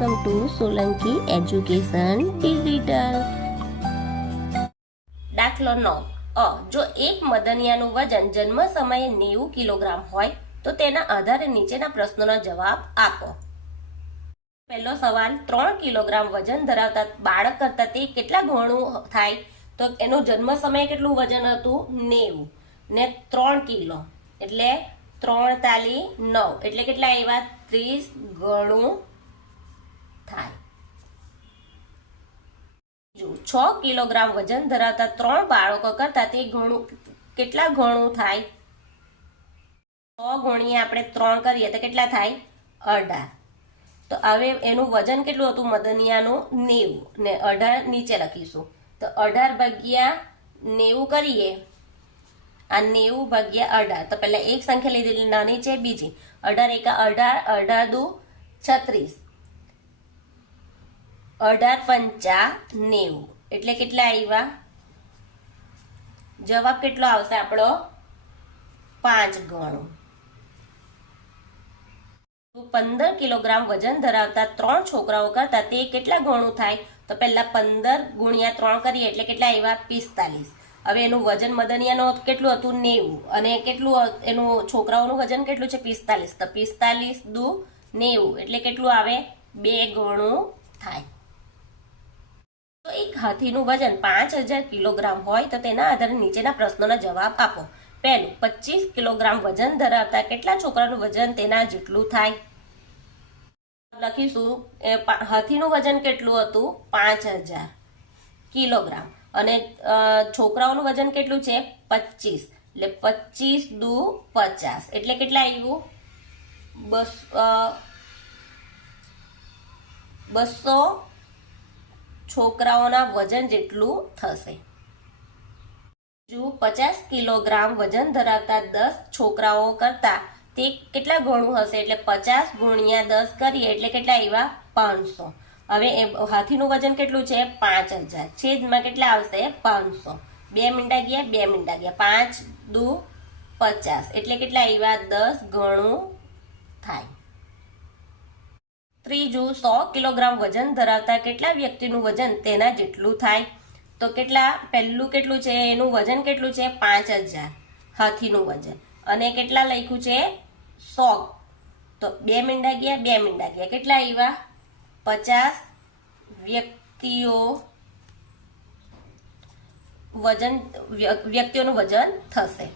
Welcome to Solanki education digital. દાખલો 9. જો એક મદનિયાનું વજન જન્મ સમયે 90 કિલોગ્રામ હોય તો તેના આધારે નીચેના પ્રશ્નોના જવાબ આપો. પહેલો સવાલ, 3 કિલોગ્રામ વજન ધરાવતા બાળક કરતા તે કેટલા ગણું થાય? તો એનું જન્મ સમયે કેટલું વજન હતું? 90 ને 3 કિલો એટલે 3 તાલી 9 એટલે કેટલા આવ્યા? 30 ગણું થાય. 6 કિલોગ્રામ વજન ધરાવતા 3 બાળકો કરતા તે કેટલા ગણું થાય? 6 ગુણ્યા આપણે 3 કરીએ તો કેટલા થાય? 18. તો હવે એનું વજન કેટલું હતું મદનિયાનું? 90 ને 18 નીચે લખીશું. તો 18 ભાગ્યા 90 કરીએ, આ 90 ભાગ્યા 18. તો પહેલા એક સંખ્યા લીધેલી નાની છે, બીજી 18 એકા 18, 18 દુ 36, 18 પંચા 90 એટલે કેટલા આવ્યા? જવાબ કેટલો આવશે આપણો? 5 ગણું. 15 કિલોગ્રામ વજન ધરાવતા 3 છોકરાઓ કરતા તે કેટલા ગણું થાય? તો પહેલા 15 ગુણ્યા 3 કરીએ એટલે કેટલા આવ્યા? 45. હવે એનું વજન મદનિયાનું કેટલું હતું? 90 અને કેટલું એનું છોકરાઓનું વજન કેટલું છે? 45. તો 45 દુ 90 એટલે કેટલું આવે? 2 ગણું થાય. તો એક હાથીનું વજન 5000 કિલોગ્રામ હોય તો તેના આધારે નીચેના પ્રશ્નોના જવાબ આપો. પહેલું, 25 કિલોગ્રામ વજન ધરાવતા કેટલા છોકરાનું વજન તેના જેટલું થાય? લખીશું, હાથીનું વજન કેટલું હતું? 5000 કિલોગ્રામ અને છોકરાઓનું વજન કેટલું છે? 25 એટલે 25 દુ 50 એટલે કેટલા આવ્યું? 200 છોકરાઓના વજન જેટલું થશે. 50 કિલોગ્રામ વજન ધરાવતા 10 છોકરાઓ કરતા તે કેટલા ગણું હશે? એટલે 50 ગુણ્યા 10 કરીએ એટલે કેટલા આવ્યા? 500. હવે હાથીનું વજન કેટલું છે? 5000. છેદમાં કેટલા આવશે? 500. 2 મીંડા ગયા, 2 મીંડા ગયા, 5 દુ 50 એટલે કેટલા આવ્યા? 10 ગણું થાય. ત્રીજું, 100 કિલોગ્રામ વજન ધરાવતા કેટલા વ્યક્તિનું વજન તેના જેટલું થાય? તો કેટલા? પહેલું કેટલું છે? એનું વજન કેટલું છે? 5000 હાથીનું વજન અને કેટલા લખ્યું છે? 100. તો 2 મીંડા ગયા, 2 મીંડા ગયા, કેટલા આવ્યા? 50 વ્યક્તિઓનું વજન થશે.